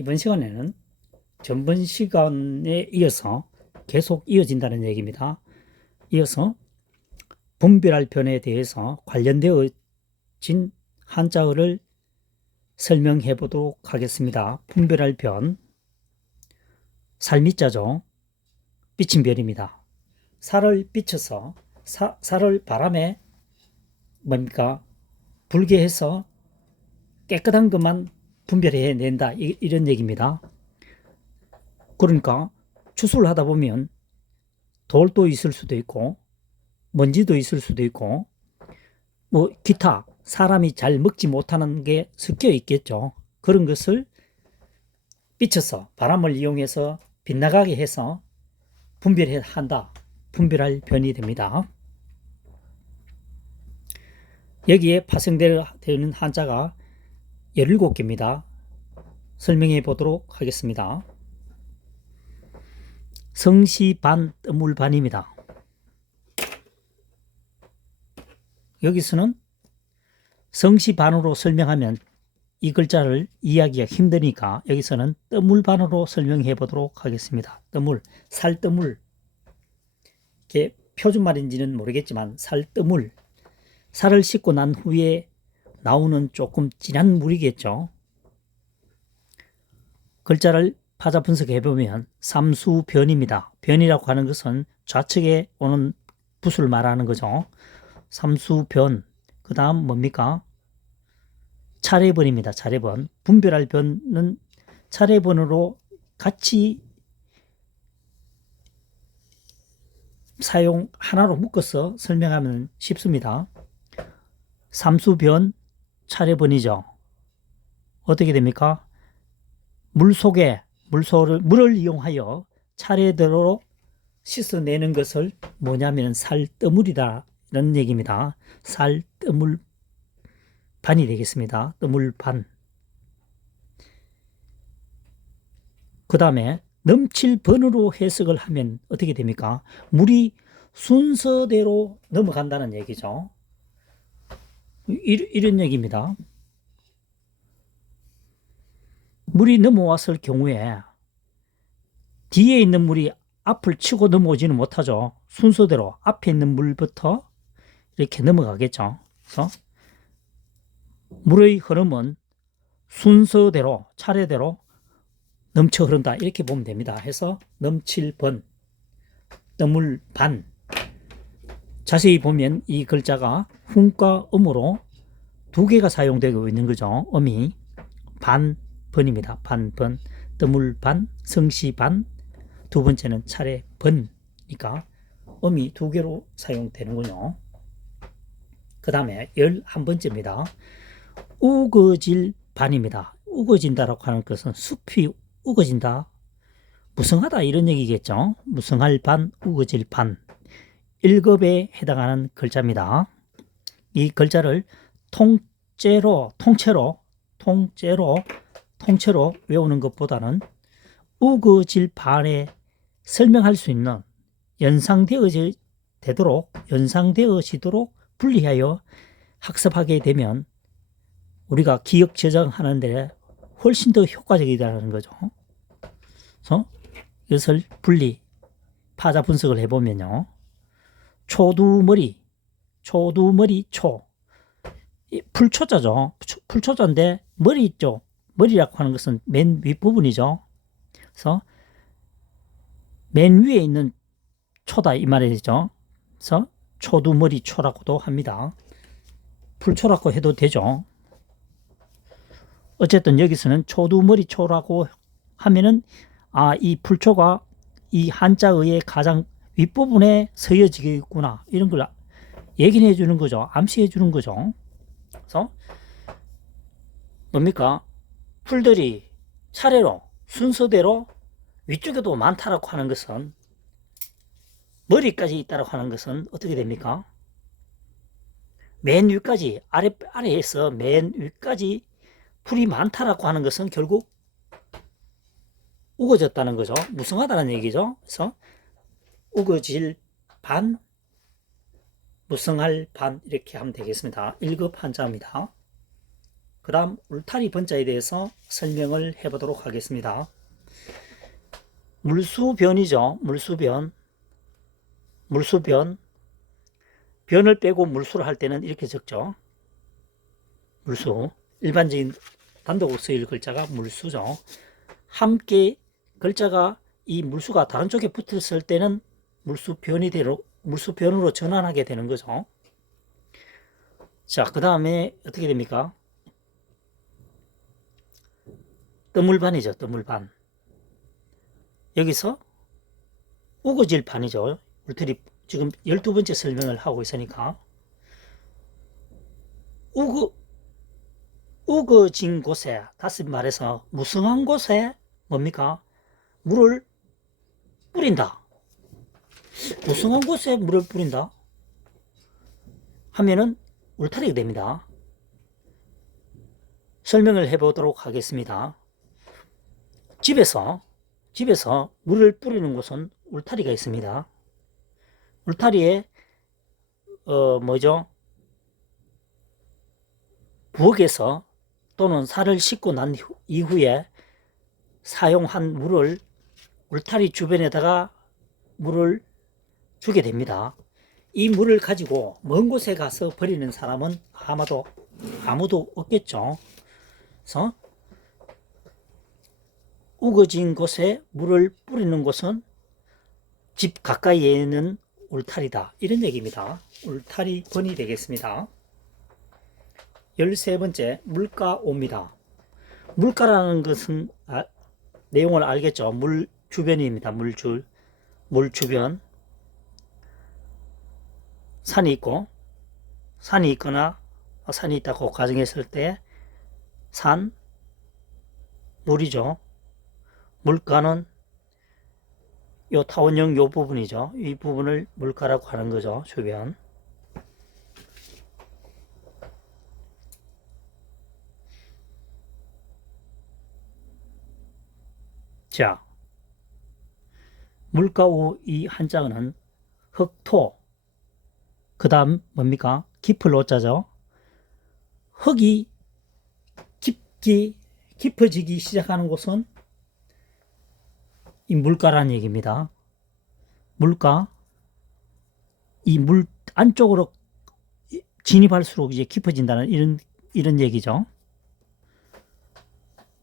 이번 시간에는 전번 시간에 이어서 계속 이어진다는 얘기입니다. 이어서 분별할 변에 대해서 관련되어진 한자어를 설명해 보도록 하겠습니다. 분별할 변, 살미자죠. 비친 별입니다. 살을 비춰서 살을 바람에 불게 해서 깨끗한 것만 분별해 낸다, 이런 얘기입니다. 그러니까 추수를 하다 보면 돌도 있을 수도 있고 먼지도 있을 수도 있고 뭐 기타 사람이 잘 먹지 못하는 게 섞여 있겠죠. 그런 것을 비춰서 바람을 이용해서 빗나가게 해서 분별한다. 분별할 변이 됩니다. 여기에 파생되는 한자가 17개입니다. 설명해 보도록 하겠습니다. 성시반 뜨물반입니다. 여기서는 성시반으로 설명하면 이 글자를 이해하기가 힘드니까 여기서는 뜨물반으로 설명해 보도록 하겠습니다. 뜨물, 살뜨물. 이게 표준말인지는 모르겠지만 살뜨물. 살을 씻고 난 후에 나오는 조금 진한 물이겠죠. 글자를 파자 분석해 보면 삼수변입니다. 변이라고 하는 것은 좌측에 오는 붓을 말하는 거죠. 삼수변. 그 다음 뭡니까? 차례번입니다. 차례번. 분별할 변은 차례번으로 같이 하나로 묶어서 설명하면 쉽습니다. 삼수변, 차례번이죠. 어떻게 됩니까? 물을 이용하여 차례대로 씻어내는 것을 뭐냐면 살뜨물이다, 이런 얘기입니다. 살뜨물 반이 되겠습니다. 뜨물반. 그 다음에 넘칠 번으로 해석을 하면 어떻게 됩니까? 물이 순서대로 넘어간다는 얘기죠. 이런 얘기입니다. 물이 넘어왔을 경우에 뒤에 있는 물이 앞을 치고 넘어오지는 못하죠. 순서대로 앞에 있는 물부터 이렇게 넘어가겠죠. 그래서 물의 흐름은 순서대로, 차례대로 넘쳐 흐른다, 이렇게 보면 됩니다. 해서 넘칠 번, 뜨물반. 자세히 보면 이 글자가 훈과 음으로 두 개가 사용되고 있는 거죠. 음이 반번입니다. 반번, 뜨물반, 성시반. 두 번째는 차례번이니까 음이 두 개로 사용되는군요. 그 다음에 11번째입니다. 우거질 반입니다. 우거진다라고 하는 것은 숲이 우거진다, 무성하다, 이런 얘기겠죠. 무성할 반, 우거질 반. 1급에 해당하는 글자입니다. 이 글자를 통째로 외우는 것보다는 우거질 반에 설명할 수 있는 연상되어지도록 분리하여 학습하게 되면 우리가 기억 저장하는 데 훨씬 더 효과적이라는 거죠. 그래서 이것을 파자 분석을 해보면요. 초두머리, 초. 풀초자죠. 풀초자인데 머리 있죠. 머리라고 하는 것은 맨 윗부분이죠. 그래서 맨 위에 있는 초다, 이 말이죠. 그래서 초두머리 초라고도 합니다. 풀초라고 해도 되죠. 어쨌든 여기서는 초두머리 초라고 하면은 이 풀초가 이 한자의 가장 윗부분에 서여지겠구나, 이런 걸 얘기를 해주는 거죠. 암시해 주는 거죠. 그래서 뭡니까? 풀들이 차례로 순서대로 위쪽에도 많다라고 하는 것은, 머리까지 있다라고 하는 것은 어떻게 됩니까? 맨 위까지, 아래에서 맨 위까지 풀이 많다라고 하는 것은 결국 우거졌다는 거죠. 무성하다는 얘기죠. 그래서 우거질 반, 무성할 반, 이렇게 하면 되겠습니다. 1급 한자입니다. 그 다음 울타리 번자에 대해서 설명을 해보도록 하겠습니다. 물수변이죠. 물수변. 물수변. 변을 빼고 물수를 할 때는 이렇게 적죠. 물수. 일반적인 단독으로 쓰일 글자가 물수죠. 함께 글자가 이 물수가 다른 쪽에 붙었을 때는 물수변으로 전환하게 되는 거죠. 자, 그 다음에 어떻게 됩니까? 떠물반이죠. 떠물반. 여기서 우거질반이죠. 울타리 지금 12번째 설명을 하고 있으니까 우거진 곳에, 다시 말해서 무성한 곳에 뭡니까? 물을 뿌린다. 무성한 곳에 물을 뿌린다 하면은 울타리가 됩니다. 설명을 해보도록 하겠습니다. 집에서 물을 뿌리는 곳은 울타리가 있습니다. 울타리에 부엌에서 또는 살을 씻고 난 이후에 사용한 물을 울타리 주변에다가 물을 주게 됩니다. 이 물을 가지고 먼 곳에 가서 버리는 사람은 아무도 없겠죠. 그래서 우거진 곳에 물을 뿌리는 곳은 집 가까이에는 울타리다. 이런 얘기입니다. 울타리 번이 되겠습니다. 13번째, 물가옵니다. 물가라는 것은 내용을 알겠죠. 물 주변입니다. 물 주변. 산이 있거나 산이 있다고 가정했을 때 물이죠. 물가는 요 타원형 요 부분이죠. 이 부분을 물가라고 하는 거죠. 주변. 자, 물가오 이 한자는 흙토, 그 다음 뭡니까? 깊을 오자죠. 흙이 깊어지기 시작하는 곳은 이 물가라는 얘기입니다. 물가, 이 물 안쪽으로 진입할수록 이제 깊어진다는 이런 얘기죠.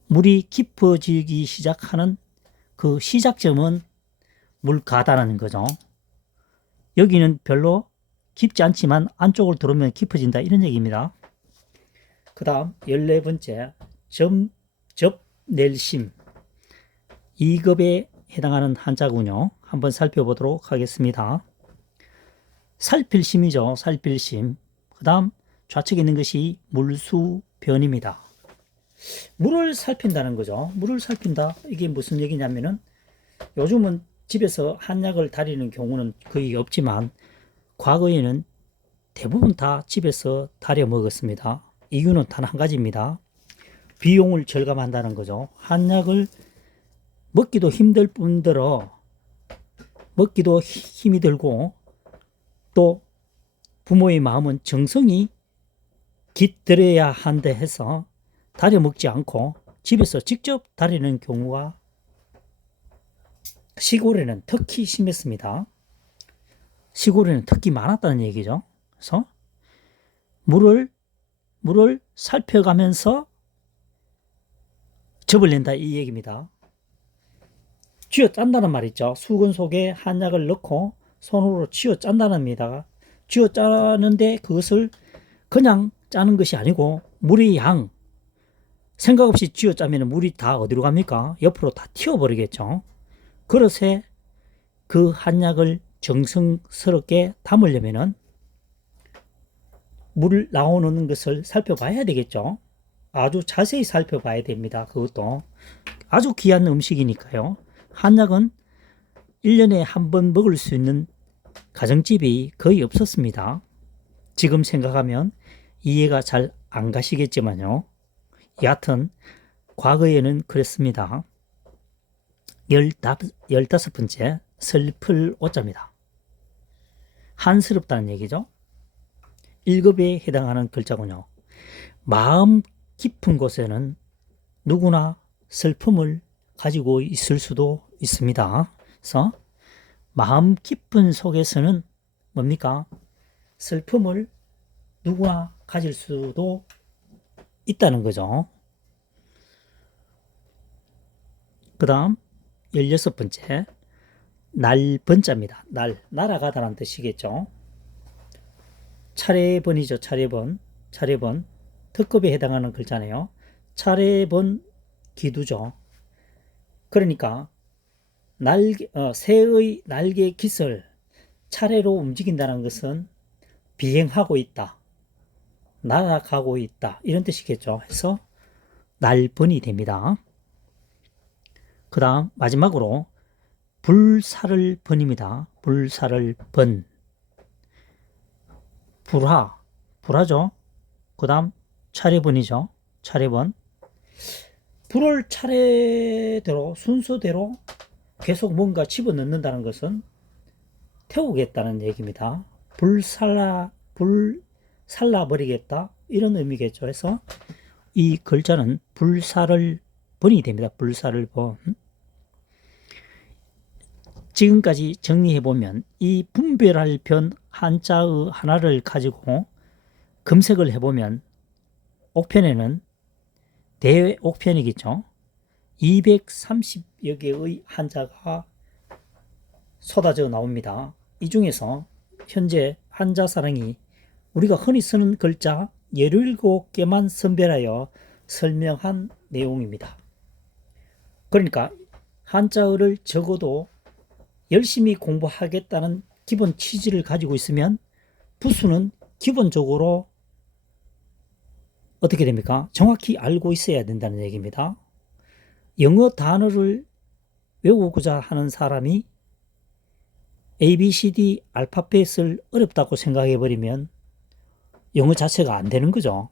물이 깊어지기 시작하는 그 시작점은 물가다라는 거죠. 여기는 별로 깊지 않지만 안쪽으로 들어오면 깊어진다 이런 얘기입니다. 그 다음 14번째 접낼심 2급에 해당하는 한자군요. 한번 살펴보도록 하겠습니다. 살필심이죠. 살필심. 그 다음 좌측에 있는 것이 물수변입니다. 물을 살핀다는 거죠. 물을 살핀다. 이게 무슨 얘기냐면은 요즘은 집에서 한약을 다리는 경우는 거의 없지만 과거에는 대부분 다 집에서 다려 먹었습니다. 이유는 단 한 가지입니다. 비용을 절감한다는 거죠. 한약을 먹기도 힘들 뿐더러 먹기도 힘이 들고 또 부모의 마음은 정성이 깃들여야 한다 해서 다려 먹지 않고 집에서 직접 다리는 경우가 시골에는 특히 심했습니다. 시골에는 특히 많았다는 얘기죠. 그래서 물을 살펴가면서 접을 낸다 이 얘기입니다. 쥐어 짠다는 말 있죠. 수건 속에 한약을 넣고 손으로 쥐어 짠다는 겁니다. 쥐어 짜는데 그것을 그냥 짜는 것이 아니고 물의 양, 생각 없이 쥐어 짜면 물이 다 어디로 갑니까? 옆으로 다 튀어버리겠죠. 그릇에 그 한약을 정성스럽게 담으려면은 물 나오는 것을 살펴봐야 되겠죠. 아주 자세히 살펴봐야 됩니다. 그것도 아주 귀한 음식이니까요. 한약은 1년에 한 번 먹을 수 있는 가정집이 거의 없었습니다. 지금 생각하면 이해가 잘 안 가시겠지만요. 여하튼 과거에는 그랬습니다. 15번째 슬플 오자입니다. 한스럽다는 얘기죠. 1급에 해당하는 글자군요. 마음 깊은 곳에는 누구나 슬픔을 가지고 있을 수도 있습니다. 그래서 마음 깊은 속에서는 뭡니까? 슬픔을 누구나 가질 수도 있다는 거죠. 그 다음 16번째 날번자입니다. 날아가다라는 뜻이겠죠. 차례번이죠. 차례번 특급에 해당하는 글자네요. 차례번 기두죠. 그러니까 새의 날개 깃을 차례로 움직인다는 것은 비행하고 있다, 날아가고 있다, 이런 뜻이겠죠. 해서 날번이 됩니다. 그 다음 마지막으로 불사를 번입니다. 불사를 번. 불하죠. 그 다음 차례번이죠. 차례번. 불을 차례대로 순서대로 계속 뭔가 집어넣는다는 것은 태우겠다는 얘기입니다. 불 살라버리겠다, 이런 의미겠죠. 그래서 이 글자는 불사를 번이 됩니다. 불사를 번. 지금까지 정리해보면 이 분별할 변 한자의 하나를 가지고 검색을 해보면 옥편에는 대옥편이겠죠. 230여 개의 한자가 쏟아져 나옵니다. 이 중에서 현재 한자사랑이 우리가 흔히 쓰는 글자 17개만 선별하여 설명한 내용입니다. 그러니까 한자어를 적어도 열심히 공부하겠다는 기본 취지를 가지고 있으면 부수는 기본적으로 어떻게 됩니까? 정확히 알고 있어야 된다는 얘기입니다. 영어 단어를 외우고자 하는 사람이 ABCD 알파벳을 어렵다고 생각해버리면 영어 자체가 안 되는 거죠.